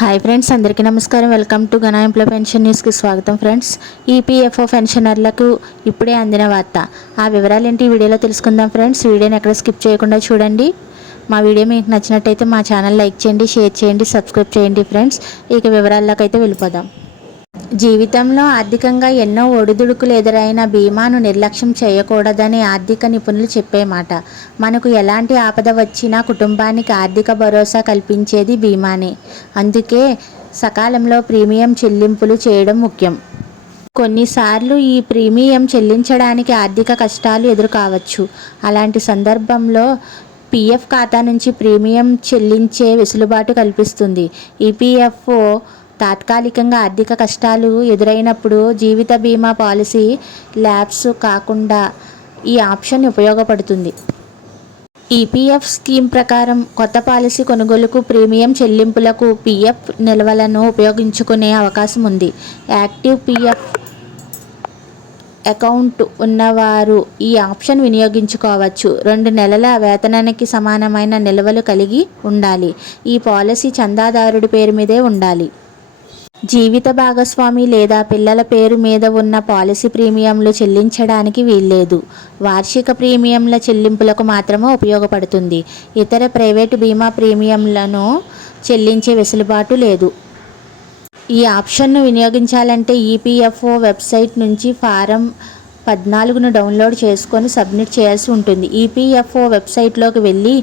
Hi friends, అందరికీ నమస్కారం. Welcome to ఘన ఎంప్లాయ్ పెన్షన్ న్యూస్కి స్వాగతం. ఫ్రెండ్స్, ఈపీఎఫ్ఓ పెన్షనర్లకు ఇప్పుడే అందిన వార్త. ఆ వివరాలు ఏంటి ఈ వీడియోలో తెలుసుకుందాం. ఫ్రెండ్స్, వీడియోని ఎక్కడ స్కిప్ చేయకుండా చూడండి. మా వీడియో మీకు నచ్చినట్టయితే మా ఛానల్ లైక్ చేయండి, షేర్ చేయండి, సబ్స్క్రైబ్ చేయండి. ఫ్రెండ్స్, ఇక వివరాల్లోకి అయితే వెళ్ళిపోదాం. జీవితంలో ఆర్థికంగా ఎన్నో ఒడిదుడుకులు ఎదురైన బీమాను నిర్లక్ష్యం చేయకూడదని ఆర్థిక నిపుణులు చెప్పే మాట. మనకు ఎలాంటి ఆపద వచ్చినా కుటుంబానికి ఆర్థిక భరోసా కల్పించేది బీమానే. అందుకే సకాలంలో ప్రీమియం చెల్లింపులు చేయడం ముఖ్యం. కొన్నిసార్లు ఈ ప్రీమియం చెల్లించడానికి ఆర్థిక కష్టాలు ఎదురుకావచ్చు. అలాంటి సందర్భంలో పీఎఫ్ ఖాతా నుంచి ప్రీమియం చెల్లించే వెసులుబాటు కల్పిస్తుంది. ఈపీఎఫ్ఓ తాత్కాలికంగా ఆర్థిక కష్టాలు ఎదురైనప్పుడు జీవిత బీమా పాలసీ ల్యాప్స్ కాకుండా ఈ ఆప్షన్ ఉపయోగపడుతుంది. ఈపీఎఫ్ స్కీమ్ ప్రకారం కొత్త పాలసీ కొనుగోలుకు ప్రీమియం చెల్లింపులకు పీఎఫ్ నిల్వలను ఉపయోగించుకునే అవకాశం ఉంది. యాక్టివ్ పీఎఫ్ అకౌంట్ ఉన్నవారు ఈ ఆప్షన్ వినియోగించుకోవచ్చు. 2 నెలల వేతనానికి సమానమైన నిల్వలు కలిగి ఉండాలి. ఈ పాలసీ చందాదారుడి పేరు మీదే ఉండాలి. జీవిత భాగస్వామి లేదా పిల్లల పేరు మీద ఉన్న పాలసీ ప్రీమియంలు చెల్లించడానికి వీల్లేదు. వార్షిక ప్రీమియంల చెల్లింపులకు మాత్రమే ఉపయోగపడుతుంది. ఇతర ప్రైవేటు బీమా ప్రీమియంలను చెల్లించే వెసులుబాటు లేదు. ఈ ఆప్షన్ను వినియోగించాలంటే ఈపీఎఫ్ఓ వెబ్సైట్ నుంచి ఫారం 14ను డౌన్లోడ్ చేసుకొని సబ్మిట్ చేయాల్సి ఉంటుంది. ఈపీఎఫ్ఓ వెబ్సైట్లోకి వెళ్ళి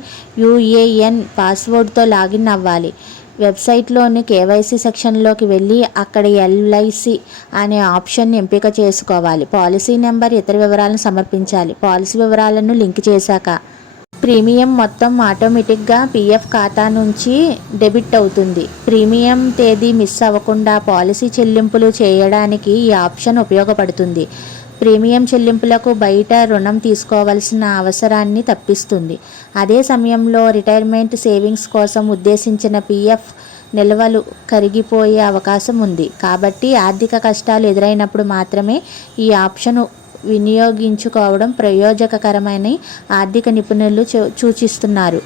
యూఏఎన్ పాస్వర్డ్తో లాగిన్ అవ్వాలి. వెబ్సైట్లోని కేవైసీ సెక్షన్లోకి వెళ్ళి అక్కడ ఎల్ఐసి అనే ఆప్షన్ ఎంపిక చేసుకోవాలి. పాలసీ నెంబర్, ఇతర వివరాలను సమర్పించాలి. పాలసీ వివరాలను లింక్ చేశాక ప్రీమియం మొత్తం ఆటోమేటిక్గా పీఎఫ్ ఖాతా నుంచి డెబిట్ అవుతుంది. ప్రీమియం తేదీ మిస్ అవ్వకుండా పాలసీ చెల్లింపులు చేయడానికి ఈ ఆప్షన్ ఉపయోగపడుతుంది. ప్రీమియం చెల్లింపులకు బయట రుణం తీసుకోవాల్సిన అవసరాన్ని తప్పిస్తుంది. అదే సమయంలో రిటైర్మెంట్ సేవింగ్స్ కోసం ఉద్దేశించిన పీఎఫ్ నిల్వలు కరిగిపోయే అవకాశం ఉంది. కాబట్టి ఆర్థిక కష్టాలు ఎదురైనప్పుడు మాత్రమే ఈ ఆప్షన్ వినియోగించుకోవడం ప్రయోజనకరమని ఆర్థిక నిపుణులు సూచిస్తున్నారు.